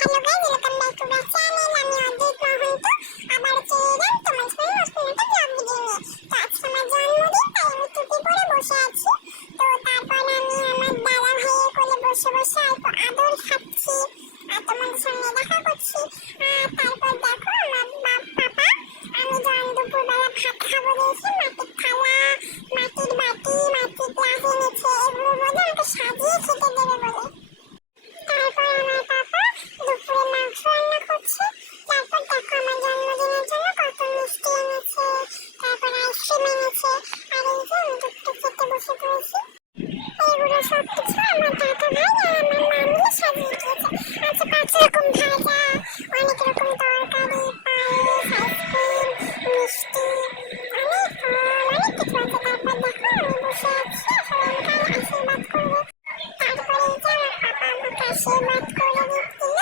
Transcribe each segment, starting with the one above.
Hello guys, welcome back to my channel. আমি অদ্রিত মহন্ত আবার চলে এলাম তোমার সঙ্গে নতুন একটা ব্লগ ভিডিও নিয়ে। তো আজকে আমার জন্মদিন, তাই আমি টুপি পরে বসে আছি। তো তারপর আমি আমার দাদা ভাইয়ের কোলে বসে বসে অল্প আদর খাচ্ছি আর তোমাদের সঙ্গে দেখা করছি। তারপর দেখো আমার পাপা, আমি যখন দুপুরবেলা ভাত খাবো দেখি মাটির থালা, মাটির বাটি, মাটির গ্লাস এনেছে, এগুলোর মধ্যে আমাকে সাজিয়ে খেতে দেবে বলে। তারপর আমার পাপা দুপুরে মাংস রান্না করছে। তারপর দেখো আমার জন্মদিনের জন্য কত মিষ্টি এনেছে, তারপর আইসক্রিম এনেছে। আর এই যে আমি দুপুরে খেতে বসে পড়েছি। এগুলো সব কিছু আমার দাদা ভাই আর আমার মা মিলে সাজিয়ে দিয়েছে। আছে 5 রকম ভাজা, অনেক রকম তরকারি, পায়েস, আইসক্রিম, মিষ্টি, অনেক ফল, অনেক কিছু আছে। তারপর দেখো আমি বসে আছি, সবাই আমাকে আশীর্বাদ করবে। তারপরে এই যে আমার পাপা আমাকে আশীর্বাদ করে দিচ্ছিল।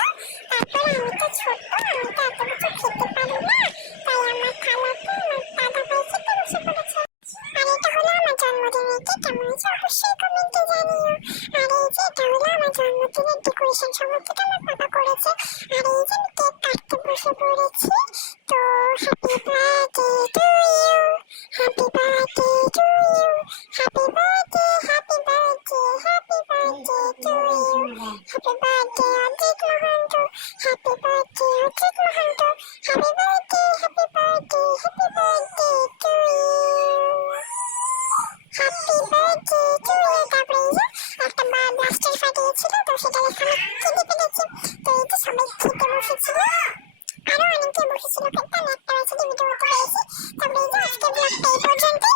তারপর আমি তো ছোট, আমি তো এত কিছু খেতে পারি না, তাই আমার খালাকে আমার দাদা ভাই খেতে বসে পড়েছে। আর এটা হলো আমার জন্মদিনের কেক, কেমন হয়েছে অবশ্যই কমেন্টে জানিও। আর এই যে এটা হলো আমার জন্মদিনের ডেকোরেশন, সমস্তটা আমার পাপা করেছে। আর এই যে আমি কেক কাটতে বসে পড়েছি। তো happy birthday to you, happy birthday to you, happy birthday, happy birthday, happy birthday to you, happy birthday Adrit Mahanta, happy birthday Adrit Mahanta, happy birthday, happy birthday, happy birthday to you, happy birthday to you. তারপরে এই যে একটা blaster ফাটিয়েছিল, তো সেটা দেখে আমি খেতে পেরেছি। তো এই যে সবাই খেতে বসেছিল, আরো অনেকে বসেছিল, কিন্তু আমি একটা বাচ্চাদের ভিডিও করতে পেরেছি। তারপরে এই যে আজকের ব্লগটা এই পর্যন্তই।